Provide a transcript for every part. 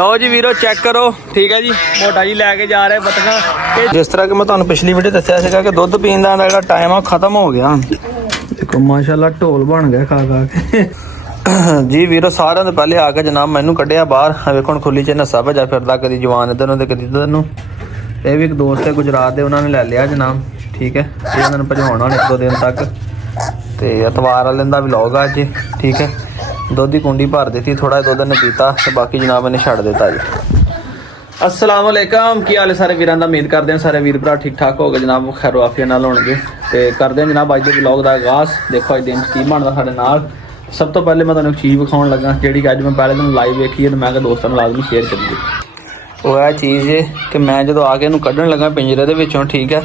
लो जी वीरो चेक करो, ठीक है जी। मोटा जी लैके जा रहे बतखा। जिस तरह कि मैं तुहानू पिछली वीडियो दस्सिया सीगा कि दुध पीण दा जिहड़ा टाइम आ खत्म हो गया। देखो माशाल्लाह ढोल बन गया खा खा के जी वीरो। सारिਆਂ ਤੋਂ ਪਹਿਲੇ ਆ ਕੇ जनाब मैनू कढ़िया बाहर। वेखो हुण खुली च नस्सा भजा फिरदा, कदी जवान इधर नूं ते कदी उधर नूं। ये भी एक दोस्त है गुजरात दे, उन्होंने ले लिया जनाब, ठीक है। ये उन्होंने भजवाना एक दो दिन तक, तो एतवार वाले दिन का व्लॉग अज, ठीक है। दुध की कुंडी भर दी थी, थोड़ा दुध ने पीता तो बाकी जनाब ने छड़ दिता जी। अस्सलाम वालेकुम, की हाल है सारे वीरां दा? उम्मीद करते हैं सारे वीर भरा ठीक ठाक हो गए जनाब, खैर आफियत नाल होणगे। तो करते हैं जनाब अज के व्लॉग का आगाज़। देखो अज दिन की बनता साडे नाल। सब तो पहले मैं तुहानू एक चीज़ विखाउण लगा जिहड़ी अज मैं पहले दिन लाइव वेखी है, तो मैं दोस्तों लाजमी शेयर करिए। वो है चीज़ है कि मैं जो आके इनू कढ़न लगा पिंजरे दे विचों, ठीक है,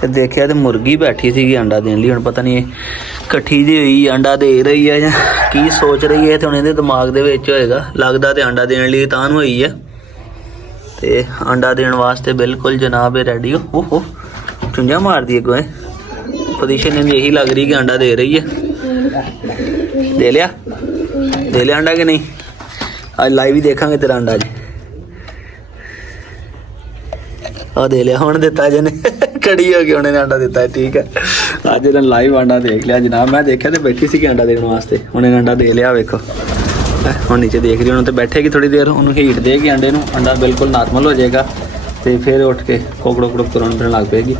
तो देखिया तो मुर्गी बैठी सी अंडा देने लई। हुण पता नहीं कट्ठी जी हुई अंडा दे रही है या की सोच रही है, तो हुण इहदे दिमाग दे विच होएगा। लगदा तो अंडा देने लई तां होई है, ते अंडा देने वास्ते बिल्कुल जनाब रेडी हो। ओहो चुंझा मार दी अगों, पोजीशन इन्हें यही लग रही कि अंडा दे रही है। दे लिया अंडा कि नहीं? आज लाइव ही देखांगे तेरा अंडा जी। दे लिया हुण दिता जने कड़ी हो गई, उन्हें अंडा दिता है, ठीक है। अज इन्हें लाइव अंडा देख लिया जनाब। मैं देखा तो बैठी सी अंडा देने वास्ते, उन्हें अंडा दे लिया। वेखो हुण नीचे देख रही, उन्होंने तो बैठेगी थोड़ी देर, उन्होंने हीट देगी अंडे नूं, अंडा बिल्कुल नॉर्मल हो जाएगा, तो फिर उठ के कोकड़ो कोकड़ो तुरन फिरन लग पेगी।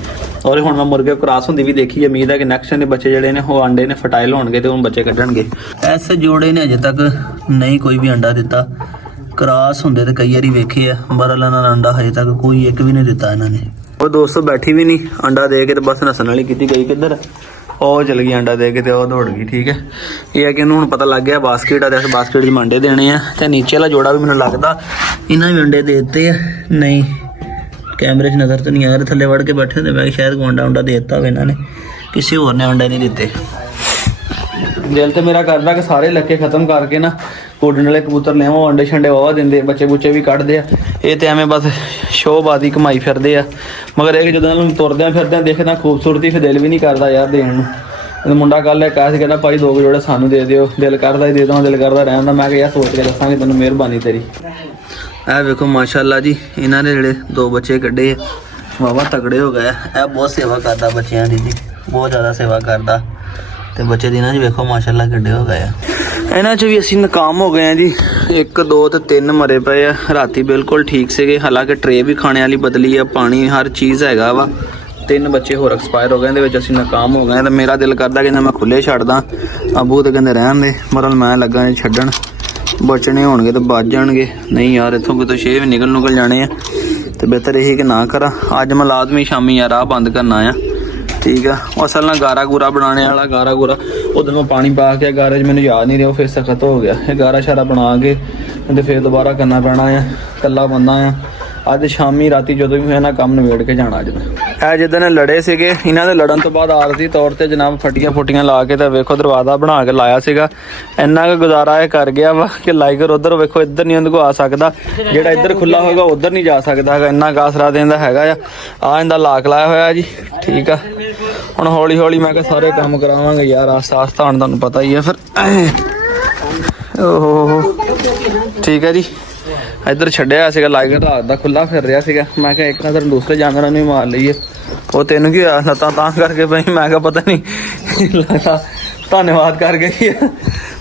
और हुण मैं मुर्गे क्रॉस होंदी भी देखी, उम्मीद है कि नैक्सट ने बच्चे जिहड़े ने वो अंडे ने फर्टाइल होणगे ते हुण बच्चे कड्ढणगे। ऐसे जोड़े ने अजे तक नहीं कोई भी अंडा दिता। क्रॉस होंदे ते कई बारी वेखे आ, बरल इन्हां दा अंडा हजे तक कोई एक भी नहीं दिता इन्होंने। और दोस्तों बैठी भी नहीं, अंडा दे के तो बस नस्सन वाली की गई किधर, ਉਹ चल गई अंडा दे के तो दौड़ गई, ठीक है। ये है कि इन्होंने पता लग गया बास्केट आ, बास्केट च अंडे देने हैं। तो नीचे वाला जोड़ा भी मैंने लगता इन्हें भी अंडे देते हैं, नहीं कैमरे च नज़र तो नहीं आ रहे, थले वड़ के बैठे थे, मैं शायद अंडा अंडा देता हो इन्होंने, किसी होर ने अंडे नहीं दिते। दिल तो मेरा करता कि सारे लक्के खत्म करके ना उड़न वाले कबूतर लियावो, अंडे शंडे वाह देंगे, बच्चे बुच्चे भी कढ़ते हैं। ये तो एवं बस शोबाजी कमाई फिरते हैं, मगर एक जो तुरद फिरद देखना खूबसूरती फिर दिल भी नहीं करता यार देने। मुंडा कल कहा कहना भाई दो जोड़े सानू दे दियो, दिल करता ही दे दो, दिल करता रहन दा। मैं यार सोच के दसांगे तेन मेहरबानी तेरी। ए वेखो माशाअल्लाह जी, इन्होंने जोड़े दो बच्चे कढ़े वाहवा तगड़े हो गए। यह बहुत सेवा करता बच्चों की जी, बहुत ज़्यादा सेवा करता, तो बच्चे दिन वेखो माशाअल्लाह किड्डे हो गए। इन्हां च भी असी नाकाम हो गए हैं जी। 1 2 ते 3 मरे पे आ, राती बिल्कुल ठीक से। हालांकि ट्रे भी खाने वाली बदली है, पानी हर चीज़ है वा। 3 बच्चे होर एक्सपायर हो गए, असी नाकाम हो गए। तो मेरा दिल करता कि मैं खुले छड्ड दा, अबू तो कहते रहन दे, मरल मैं लगा छड्डण, बचने होणगे तो बच जाणगे, नहीं यार इत्थों कोई तो छे भी निकल जाने हैं, तो बेहतर यही कि ना करा। अज मैं लाजमी शामी यार राह बंद करना आया, ठीक है। असल ना गारा गूरा बनाने वाला, गारा गूरा उधर मैं पानी पा के गारे मैंने याद नहीं रहा, फिर सख्त हो गया। ये गारा शारा बना के तो फिर दोबारा करना पैना है, कला बंदा है। अज शामी राती जो भी है ना काम नवेड़ के जाना। अज मैं जिदन लड़े थे, इन्हों के लड़न तो बाद आरती तौर पर जनाब फटियां फुटियां ला के तो वेखो दरवाज़ा बना के लाया सीगा। इन्ना का गुजारा है कर गया वा कि लाइकर उधर वेखो इधर नहीं उनको आ सकता, जोड़ा इधर खुला होगा उधर नहीं जा सकता है। इन्ना आसरा देंदा हैगा आ, इनका लाक लाया होया जी, ठीक है। हुण हौली हौली मैं सारे काम करावांगे यार, आस्ता आस्ता। हुण तुहानूं पता ही है फिर। ओहो ठीक है जी, इधर छड्डिया सीगा लाइकर रात दा खुला फिर रहा सीगा। मैं कहा एक नज़र दूसरे जानवरों ने मार लीए। वो तेनों की होया लत्तां तां करके पई, मैं कहा पता नहीं लगा धन्यवाद कर गई है।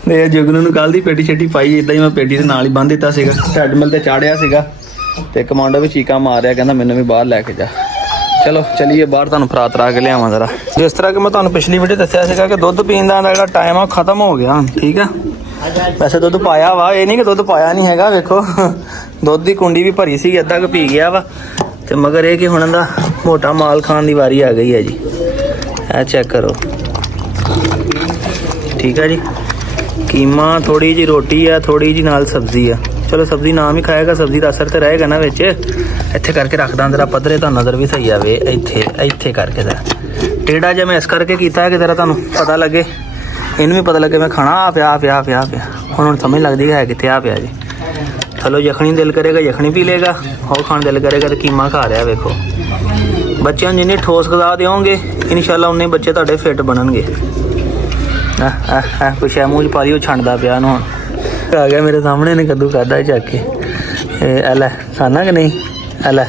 ते जुगनू नूं कल दी पेटी शेटी पाई, इदां ही मैं पेटी दे नाल ही बंन दित्ता सीगा, ट्रैडमिल ते चाढ़िया सीगा। ते कमांडो भी चीका मार रहा, कहंदा मैनूं भी बाहर लैके जा। चलो चलिए बाहर तुहानूं फरा तरा के लियावां जरा। जिस तरह कि मैं तुहानूं पिछली वीडियो दस्सिया सीगा कि दुध पीण दा जिहड़ा टाइम आ खत्म हो गया, ठीक है। वैसे दुध पाया वा, ये नहीं कि दुध पाया नहीं हैगा। वेखो दुध की कुंडी भी भरी सी, अद्धा क पी गया वा, ते मगर ये कि हुण दा मोटा माल खाण दी वारी आ गई है जी। ए चेक करो, ठीक है जी। कीमा थोड़ी जी रोटी है, थोड़ी जी नाल सब्जी है। चलो सब्जी नाम ही खाएगा, सब्जी का असर तो रहेगा ना विच। इत्थे करके रखदा जरा पद्धरे, तो नज़र भी सही आवे। इत्थे करके जरा टेढ़ा जिहा मैं इस करके कीता है कि जरा तुहानूं पता लगे, इन्हूं भी पता लगे मैं खाना आ पिया हुण समझ लगदी है कित्थे आ पिया जी। चलो यखनी दिल करेगा यखनी पी लेगा, और खाण दिल करेगा तो कीमा खा रहा। वेखो बच्चों जिन्नी ठोस गज़ा देओगे इंशाअल्लाह उन्ने बच्चे तुहाडे फिट बनणगे। कुछ है मूँह च पा दी, वो छंडदा पिया नूं। आ गया मेरे सामने ने कद्दू खादा चक के। एल खाना कि नहीं एल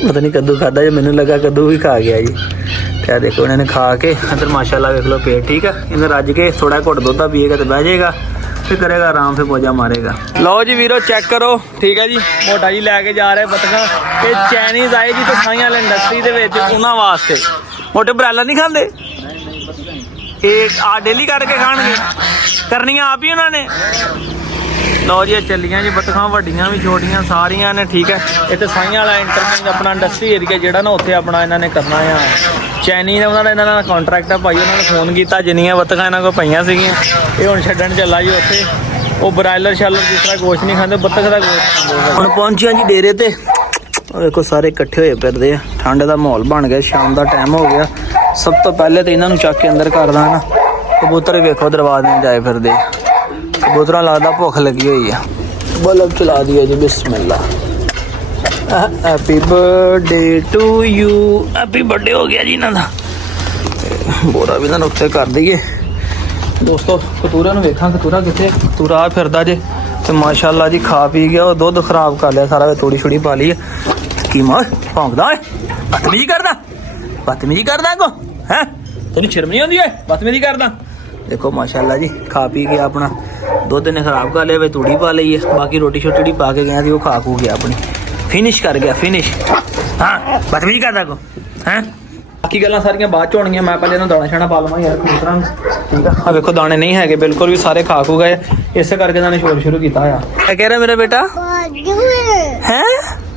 पता नहीं कद्दू खादा जो मैंने लगा कद्दू भी खा गया जी। क्या देखो इन्होंने खा के अंदर माशाल्लाह देख लो पेट ठीक है। इन्हें रज के थोड़ा घुट दुद्ध पिएगा तो बह जाएगा, फिर करेगा आराम से मौजा मारेगा। लो जी वीरो चेक करो ठीक है जी, मोटा जी लैके जा रहे बतखा। ये चाइनीज आए जी कसाई वाली इंडस्ट्री के उन्होंने वास्ते। मोटे ब्रैलर नहीं खाते आ डेली करके खाएंगे करनी आप ही उन्होंने। लो जी चलियाँ जी बतखा वड्डियां भी छोटियां सारिया ने ठीक है। इतने साई वाला इंटरनेट अपना इंडस्ट्री एरिया जोड़ा ना उत्थे अपना इन्होंने करना है। चैनी ने उन्होंने इन्होंने कॉन्ट्रैक्ट है भाई, उन्होंने फोन किया जिन्नियां बतखा इन्हों को पईयां सीगियां ये हुण छड्डण चला जी उत्थे। वो ब्रायलर शालर जिस तरह गोश्त नहीं खाते बतख का गोश्त खाते। हुण पहुंचे जी डेरे ते, देखो सारे इकट्ठे होए फिरदे आ। ठंड का माहौल बन गया, शाम का टाइम हो गया। सब तो पहले तो इन्हों चक के अंदर कर दा ना। कबूतर वेखो दरवाजे जाए फिरदे, कबूतरा लगता भुख लगी हुई है। बल्ब चला दिया जी बिस्मिल्लाह। Happy birthday to you, happy birthday हो गया जी इन्हों का। बोरा भी इन्होंने उत्ते कर दईए दोस्तों। कतूरा नूं वेखां कतूरा कित्थे, कतूरा आ फिरदा जे ते माशाअल्लाह जी खा पी गया। वो दुध खराब कर लिया सारा, तोड़ी छुड़ी पा ली है। की मार भौंकदा है, बदतमीजी करदा, बदतमीजी करदा को है। तेन शर्म नहीं आती है बदतमीजी करदा। देखो माशाअल्लाह जी खा पी गया अपना, दुध ने खराब कर लिया वे तूड़ी पा ली है। बाकी रोटी छोटी पा के गया थी वो खा खू गया अपनी, फिनिश कर गया फिनिश। हाँ बदतमीजी करदा को है। बाकी गल्लां सारियां बाद च होणगियां। मैं पहले इन्हां दाना शाना पा लवां यार कबूतरां ठीक है। हाँ देखो दाने नहीं है बिल्कुल भी, सारे खा खू गए। इस करके इन्होंने शोर शुरू किया होया। क्या कह रहा है मेरा बेटा है?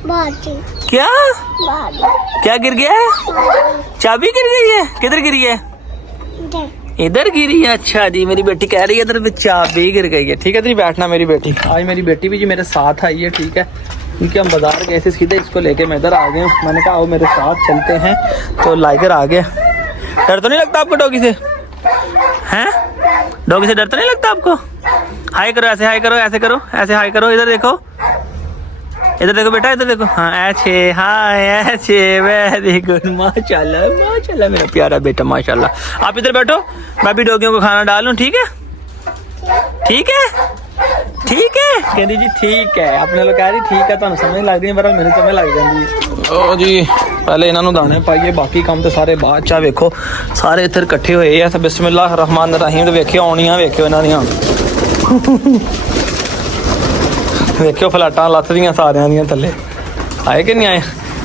क्या क्या गिर गया है? चाबी गिर गई है? किधर गिरी है? इधर गिरी है। अच्छा जी मेरी बेटी कह रही है इधर चाबी गिर गई है। ठीक है तेरी बैठना मेरी बेटी। आज मेरी बेटी भी जी मेरे साथ आई है ठीक है, क्योंकि हम बाजार गए थे सीधे इसको लेके मैं इधर आ गया हूँ। मैंने कहा आओ मेरे साथ चलते हैं, तो लाइकर आ गया। डर तो नहीं लगता आपको डॉगी से? हैं डॉगी से डर तो नहीं लगता आपको? हाय करो ऐसे, हाय करो ऐसे, करो ऐसे, हाय करो। इधर देखो, इधर देखो बेटा, इधर देखो। हाँ ऐसे हाय ऐसे, वेरी गुड माशाल्लाह माशाल्लाह मेरा प्यारा बेटा माशाल्लाह। आप इधर बैठो, मैं भी डॉगियों को खाना डालूं ठीक है? ठीक है ठीक है कहती जी ठीक है। अपने लोग कह रही ठीक है, तुहानू समझ लगती है पर मेरे समझ लग जाती है। ओ जी पहले इन्हों दाने पाइए, बाकी काम तो सारे बाद चा। वेखो सारे इधर इकट्ठे हुए है। बिस्मिल्लाह रहमान रहीम। वेखियो आउणियां, वेखियो इन्हां दियां वेखियो फ्लैटां लथदियां सारियां दियां थल्ले। आए कि नहीं आए?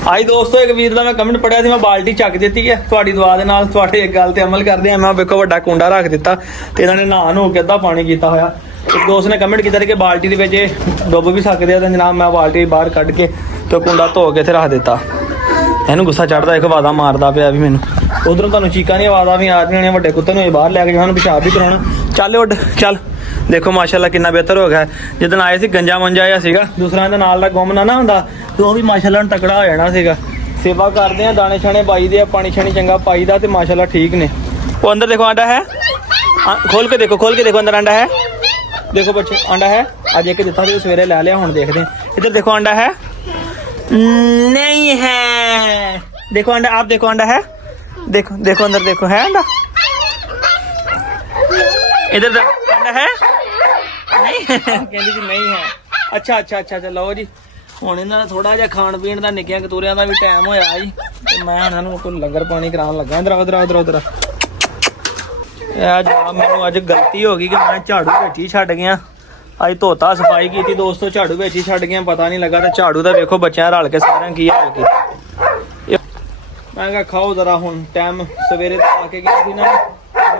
आज दोस्तों एक वीर का मैं कमेंट पढ़िया थी, मैं बाल्टी चक दी है थोड़ी दुआ दे नाल। तुहाडे एक गल ते अमल करदे आ। मैं वेखो वड्डा कुंडा रख दिता ते इन्होंने नहा नू के अद्धा पानी कीता होया। एक दोस्त ने कमेंट किया कि बाल्टी के डुब भी सकते हैं, तो जनाब मैं बाल्टी बाहर कढ़ के तो कुंडा धो के रख दिता। इनू गुस्सा चढ़ता, एक आवाज़ा मारदा पिया भी मैनू। उधरों तुहानू चीकां दी आवाज़ां भी आ रही, वड्डे कुत्ते नूं बाहर लैके जाना, पेशाब भी कराना। चल उड चल। देखो माशाल्लाह कितना बेहतर हो गया। जिदन आए थे गंजा मंजा या सीगा, दूसरा इहदे नाल दा गुम ना हुंदा तो वो भी माशाल्लाह तकड़ा हो जाना सीगा। सेवा करते हैं, दाने छाने पाई दे, पानी छानी चंगा पाई दा ते माशाल्लाह ठीक ने। वो अंदर देखो आंडा है, खोल के देखो, खोल के देखो अंदर आंडा है। देखो बच्चे आंडा है, आज एक दिता था सवेरे लै लिया, हुण देखते हैं। इधर देखो आंडा है नहीं है? देखो आंडा, आप देखो आंडा है, देखो देखो अंदर देखो है आंडा। इधर आंडा है नहीं? कहती जी नहीं है। अच्छा अच्छा अच्छा अच्छा लो जी हुण इन्हां दा थोड़ा जिहा खाण पीण दा निक्कियां कतूरियां दा भी टाइम होया जी, ते मैं इन्हां नूं कोई लंगर पानी कराउण लगा। इधर इधर इधर इधर जनाब मैनू अज गलती हो गई कि मैं झाड़ू बेच ही छड्ड गया। अज धोता सफाई की दोस्तों, झाड़ू बेच ही छड्ड गया, पता नहीं लगा। तो झाड़ू का देखो बच्चों रल के सारे की हाल की। मैं कहा खाओ जरा, हुण टाइम सवेरे आके गया थी ना,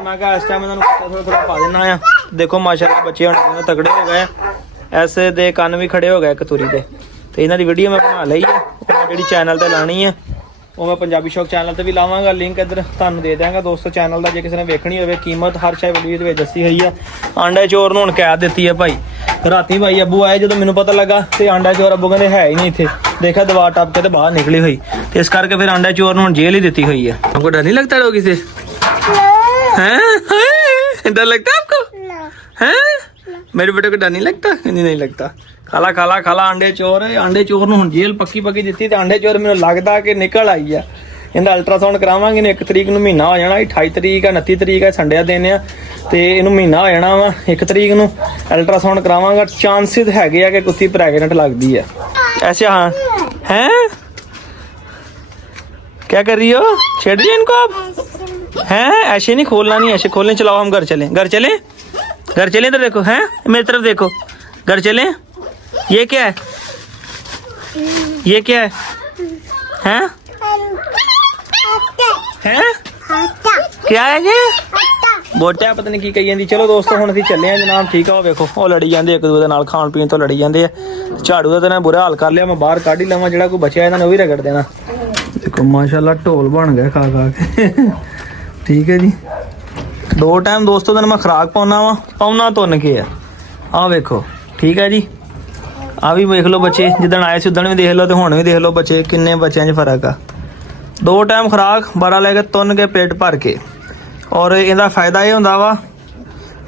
मैं कहा इस टाइम इन्होंने थोड़ा थोड़ा पा देना है। देखो माशाल्लाह बच्चे हुण तगड़े हो गए, ऐसे दे कन भी खड़े हो गए कतूरी दे। तो इन्हों की वीडियो मैं बना ली है, जी चैनल पर लानी है वो मैं पंजाबी शौक चैनल पर भी लावांगा। लिंक इधर तुहानू दे देंगे दोस्तों चैनल का, जे किसी ने वेखनी हो। कीमत हर शायद वीडियो में दसी हुई है। आंडा चोर नूं हुण कैद दी है भाई। राती भाई अबू आए जो मैनू पता लगा, तो आंडा चोर अबू कहते है ही नहीं इतने, देखा दीवार टप के तो बाहर निकली हुई। तो इस करके फिर आंडा चोर नूं जेल ही दी हुई है। आपको डर नहीं लगता डॉगी से? हैं डर लगता है आपको? हैं मेरे बेटे को डर नहीं लगता? नहीं लगता। खाला खाला खाला आंडे चोर। आंडे चोर नूं हुण जेल पक्की पक्की दी। तो आंडे चोर मैनूं लगदा कि निकल आई है। इनका अल्ट्रासाउंड करावांगे, 1 तरीक नूं महीना हो जाना। 28 तरीक है, 29 तरीक है, संडे दिन है। ਤੇ ਇਹਨੂੰ ਮਹੀਨਾ ਹੋ ਜਾਣਾ ਵਾ 1 ਤਰੀਕ ਨੂੰ ਅਲਟਰਾਸਾਊਂਡ ਕਰਾਵਾਂਗਾ। ਚਾਂਸਿਸ ਹੈਗੇ ਆ ਕਿ ਕੁੱਤੀ ਪ੍ਰੈਗਨੈਂਟ ਲੱਗਦੀ ਆ। ऐसे हाँ हैं क्या कर रही हो? छेड़ दिया इनको आप हैं? ऐसे नहीं खोलना, नहीं ऐसे खोलने। चलाओ हम घर चलें, घर चलें, घर चलें। इधर देखो, हैं मेरी तरफ देखो, घर चलें। ये क्या है? ये क्या है? हैं हैं क्या है ये? ਬੋਟਿਆ ਪਤਾ ਨਹੀਂ ਕੀ ਕਹੀ ਜਾਂਦੀ। ਚਲੋ ਦੋਸਤੋ ਹੁਣ ਅਸੀਂ ਚੱਲੇ ਆ ਜਨਾਬ, ਠੀਕ ਆ। ਉਹ ਵੇਖੋ ਉਹ ਲੜੀ ਜਾਂਦੇ ਇੱਕ ਦੂਜੇ ਦੇ ਨਾਲ, ਖਾਣ ਪੀਣ ਤੋਂ ਲੜੀ ਜਾਂਦੇ ਆ। ਝਾੜੂ ਦਾ ਤਾਂ ਇਹਨਾਂ ਬੁਰਾ ਹਾਲ ਕਰ ਲਿਆ। ਮੈਂ ਬਾਹਰ ਕੱਢ ਹੀ ਲਵਾਂ, ਜਿਹੜਾ ਕੋਈ ਬਚਿਆ ਇਹਨਾਂ ਨੇ ਉਹ ਵੀ ਰਗੜ ਦੇਣਾ। ਦੇਖੋ ਮਾਸ਼ਾਅੱਲਾ ਢੋਲ ਬਣ ਗਿਆ ਖਾ ਖਾ ਕੇ। ਠੀਕ ਹੈ ਜੀ, 2 ਟਾਈਮ ਦੋਸਤੋ ਦਿਨ ਮੈਂ ਖੁਰਾਕ ਪਾਉਣਾ ਤੁੰਨ ਕੇ ਆ ਵੇਖੋ। ਠੀਕ ਹੈ ਜੀ, ਆ ਵੀ ਵੇਖ ਲਓ ਬੱਚੇ, ਜਿੱਦਣ ਆਏ ਸੀ ਉਦਣ ਵੀ ਦੇਖ ਲਓ ਤੇ ਹੁਣ ਵੀ ਦੇਖ ਲਓ ਬੱਚੇ, ਕਿੰਨੇ ਬੱਚਿਆਂ 'ਚ ਫਰਕ ਆ। 2 ਟਾਈਮ ਖੁਰਾਕ 12 ਲੈ ਕੇ ਤੁੰਨ ਕੇ ਪੇਟ ਭਰ ਕੇ। ਔਰ ਇਹਦਾ ਫਾਇਦਾ ਇਹ ਹੁੰਦਾ ਵਾ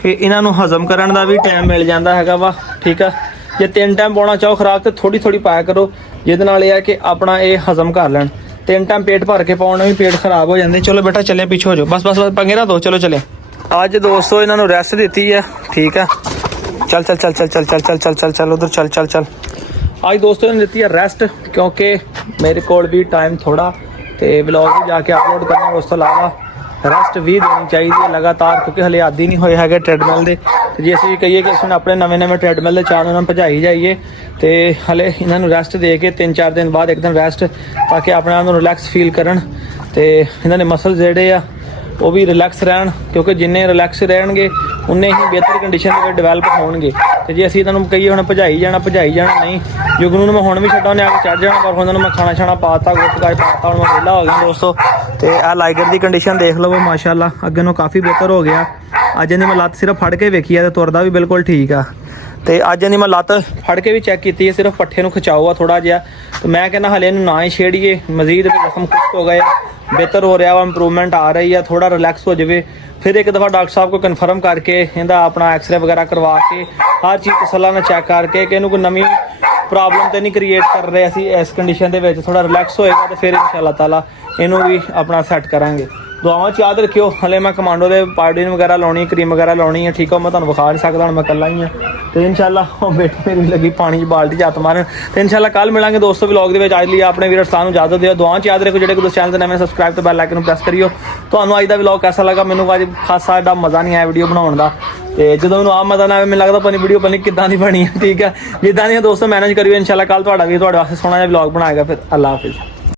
ਕਿ ਇਹਨਾਂ ਨੂੰ ਹਜ਼ਮ ਕਰਨ ਦਾ ਵੀ ਟਾਈਮ ਮਿਲ ਜਾਂਦਾ ਹੈਗਾ ਵਾ। ਠੀਕ ਆ, ਜੇ 3 ਟਾਈਮ ਪਾਉਣਾ ਚਾਹੋ ਖੁਰਾਕ ਤੇ ਥੋੜੀ ਥੋੜੀ ਪਾਇਆ ਕਰੋ, ਜਿਹਦੇ ਨਾਲ ਇਹ ਆ ਕਿ ਆਪਣਾ ਇਹ ਹਜ਼ਮ ਕਰ ਲੈਣ। 3 ਟਾਈਮ ਪੇਟ ਭਰ ਕੇ ਪਾਉਣ ਨਾਲ ਵੀ ਪੇਟ ਖਰਾਬ ਹੋ ਜਾਂਦੇ। ਚਲੋ ਬੇਟਾ ਚੱਲੇ, ਪਿੱਛੇ ਹੋ ਜਾਓ, ਬਸ ਬਸ ਬਸ ਪੰਗੇ ਨਾ ਦੋ। ਚਲੋ ਚੱਲੇ। ਅੱਜ ਦੋਸਤੋ ਇਹਨਾਂ ਨੂੰ ਰੈਸਟ ਦਿੱਤੀ ਆ। ਠੀਕ ਆ, ਚੱਲ ਚੱਲ ਚੱਲ ਚੱਲ ਚੱਲ ਚੱਲ ਚੱਲ ਚੱਲ ਚੱਲ ਚੱਲ ਉਧਰ ਚੱਲ ਚੱਲ ਚੱਲ। ਅੱਜ ਦੋਸਤੋ ਇਹਨਾਂ ਨੇ ਦਿੱਤੀ ਆ ਰੈਸਟ, ਕਿਉਂਕਿ ਮੇਰੇ ਕੋਲ ਵੀ ਟਾਈਮ ਥੋੜਾ ਤੇ ਵਲੌਗ ਵੀ ਜਾ ਕੇ ਅਪਲੋਡ ਕਰਨਾ। ਉਸ ਤੋਂ ਇਲਾਵਾ ਰੈਸਟ ਵੀ ਦੇਣੀ ਚਾਹੀਦੀ ਹੈ ਲਗਾਤਾਰ, ਕਿਉਂਕਿ ਹਲੇ ਆਦੀ ਨਹੀਂ ਹੋਏ ਹੈਗੇ ਟ੍ਰੈਡਮਿਲ ਦੇ। ਤੇ ਜੇ ਅਸੀਂ ਵੀ ਕਹੀਏ ਕਿ ਅਸੀਂ ਆਪਣੇ ਨਵੇਂ ਟ੍ਰੈਡਮਿਲ ਦੇ ਚਾਰ ਨੂੰ ਭਜਾਈ ਜਾਈਏ, ਤੇ ਹਲੇ ਇਹਨਾਂ ਨੂੰ ਰੈਸਟ ਦੇ ਕੇ 3-4 ਦਿਨ ਬਾਅਦ ਇੱਕ ਦਿਨ ਰੈਸਟ, ਤਾਂ ਕਿ ਆਪਣੇ ਆਪ ਨੂੰ ਰਿਲੈਕਸ ਫੀਲ ਕਰਨ ਤੇ ਇਹਨਾਂ ਦੇ ਮਸਲ ਜਿਹੜੇ ਆ ਉਹ ਵੀ ਰਿਲੈਕਸ ਰਹਿਣ। ਕਿਉਂਕਿ ਜਿੰਨੇ ਰਿਲੈਕਸ ਰਹਿਣਗੇ ਉਨੇ ਹੀ ਬਿਹਤਰ ਕੰਡੀਸ਼ਨ ਦੇ ਵਿੱਚ ਡਿਵੈਲਪ ਹੋਣਗੇ। ਤੇ ਜੇ ਅਸੀਂ ਇਹਨਾਂ ਨੂੰ ਕਹੀਏ ਹੁਣ ਭਜਾਈ ਜਾਣਾ ਨਹੀਂ, ਜੁਗਨੂ ਨੂੰ ਮੈਂ ਹੁਣ ਵੀ ਛੱਡਾਂ, ਉਹਨੇ ਆ ਕੇ ਚੜ੍ਹ ਜਾਣਾ। ਪਰ ਉਹਨਾਂ ਨੂੰ ਮੈਂ ਖਾਣਾ ਛਾਣਾ ਪਾਤਾ, ਗੁੱਟਕਾਜ ਪਾਤਾ, ਹੁਣ ਮੈਂ ਵਿਹਲਾ ਹੋ ਗਿਆ ਦੋਸਤੋ। ਤੇ ਆਹ ਲਾਈਗਰ ਦੀ ਕੰਡੀਸ਼ਨ ਦੇਖ ਲਓ ਮਾਸ਼ਾਅੱਲਾ, ਅੱਗੇ ਨੂੰ ਕਾਫੀ ਬਿਹਤਰ ਹੋ ਗਿਆ। ਅੱਜ ਇਹਦੀ ਮੈਂ ਲੱਤ ਸਿਰਫ ਫੜ ਕੇ ਵੇਖੀ ਆ ਤੇ ਤੁਰਦਾ ਵੀ ਬਿਲਕੁਲ ਠੀਕ ਆ। ਤੇ ਅੱਜ ਇਹਦੀ ਮੈਂ ਲੱਤ ਫੜ ਕੇ ਵੀ ਚੈੱਕ ਕੀਤੀ ਹੈ, ਸਿਰਫ ਪੱਠੇ ਨੂੰ ਖਿਚਾਓ ਆ ਥੋੜਾ ਜਿਹਾ। ਤੇ ਮੈਂ ਕਹਿੰਦਾ ਹਲੇ ਇਹਨੂੰ ਨਾ ਹੀ ਛੇੜੀਏ, ਮਜ਼ੀਦ ਜ਼ਖਮ ਖੁਸ਼ਕ ਹੋ ਗਏ, ਬਿਹਤਰ ਹੋ ਰਿਹਾ ਵਾ, ਇੰਪਰੂਵਮੈਂਟ ਆ ਰਹੀ ਆ। ਥੋੜਾ ਰਿਲੈਕਸ ਹੋ ਜਾਵੇ, ਫਿਰ ਇੱਕ ਦਫਾ ਡਾਕਟਰ ਸਾਹਿਬ ਕੋਲ ਕਨਫਰਮ ਕਰਕੇ ਇਹਦਾ ਆਪਣਾ ਐਕਸਰੇ ਵਗੈਰਾ ਕਰਵਾ ਕੇ ਹਰ ਚੀਜ਼ ਤਸੱਲੀ ਨਾਲ ਚੈੱਕ ਕਰਕੇ ਕਿ ਇਹਨੂੰ ਕੋਈ ਨਵੀਂ ਪ੍ਰੋਬਲਮ ਤੇ ਨਹੀਂ ਕ੍ਰੀਏਟ ਕਰ ਰਹੇ ਅਸੀਂ ਇਸ ਕੰਡੀਸ਼ਨ ਦੇ ਵਿੱਚ। ਥੋੜਾ ਰਿਲੈਕਸ ਹੋਏਗਾ ਤੇ ਫਿਰ ਇਨਸ਼ਾਅੱਲਾ ਤਾਲਾ ਇਹਨੂੰ ਵੀ ਆਪਣਾ ਸੈੱਟ ਕਰਾਂਗੇ। ਦੁਆਵਾਂ 'ਚ ਯਾਦ ਰੱਖਿਓ। ਹਲੇ ਮੈਂ ਕਮਾਂਡੋ ਦੇ ਪਾਊਡਰ ਵਗੈਰਾ ਲਾਉਣੀ, ਕਰੀਮ ਵਗੈਰਾ ਲਾਉਣੀ ਹੈ। ਠੀਕ ਆ, ਮੈਂ ਤੁਹਾਨੂੰ ਵਿਖਾ ਨਹੀਂ ਸਕਦਾ, ਹੁਣ ਮੈਂ ਇਕੱਲਾ ਹੀ ਹਾਂ। ਤੇ ਇਨਸ਼ਾਅੱਲਾ ਉਹ ਬੇਟੀ ਮੇਰੀ ਲੱਗੀ ਪਾਣੀ 'ਚ ਬਾਲਟੀ 'ਚ ਹੱਥ ਮਾਰਨ। ਤੇ ਇਨਸ਼ਾਅੱਲਾ ਕੱਲ ਮਿਲਾਂਗੇ ਦੋਸਤੋ ਵਲੌਗ ਦੇ ਵਿੱਚ। ਅੱਜ ਲਈ ਆਪਣੇ ਵੀਰ ਅਰਸਲਾਨ ਨੂੰ ਇਜਾਜ਼ਤ ਦਿਓ। ਦੁਆਵਾਂ 'ਚ ਯਾਦ ਰੱਖੋ, ਜਿਹੜੇ ਕੋਈ ਚੈਨਲ ਤੇ ਨਵੇਂ ਸਬਸਕ੍ਰਾਈਬ ਤੇ ਬੈਲ ਆਈਕਨ ਨੂੰ ਪ੍ਰੈਸ ਕਰਿਓ। ਤੁਹਾਨੂੰ ਅੱਜ ਦਾ ਵਲੌਗ ਕੈਸਾ ਲੱਗਾ? ਮੈਨੂੰ ਅੱਜ ਖਾਸਾ ਐਡਾ ਮਜ਼ਾ ਨਹੀਂ ਆਇਆ ਵੀਡੀਓ ਬਣਾਉਣ ਦਾ। ਤੇ ਜਦੋਂ ਮੈਨੂੰ ਆਪ ਮਜ਼ਾ ਨਾ ਆਵੇ, ਮੈਨੂੰ ਲੱਗਦਾ ਪਨੀ ਵੀਡੀਓ ਪਨੀ ਕਿੱਦਾਂ ਦੀ ਬਣੀ ਹੈ। ਠੀਕ ਹੈ, ਜਿੱਦਾਂ ਦੀਆਂ ਦੋਸਤੋ ਮੈਨੇਜ ਕਰਿਓ। ਇਨਸ਼ਾਅੱਲਾ ਕੱਲ ਤੁਹਾਡਾ ਵੀ ਤੁਹਾਡੇ ਵਾਸਤੇ ਸੋਹਣਾ ਜਿਹਾ ਵਲੌਗ ਬਣਾਏਗਾ। ਫਿਰ ਅੱਲਾ ਹਾਫਿਜ਼।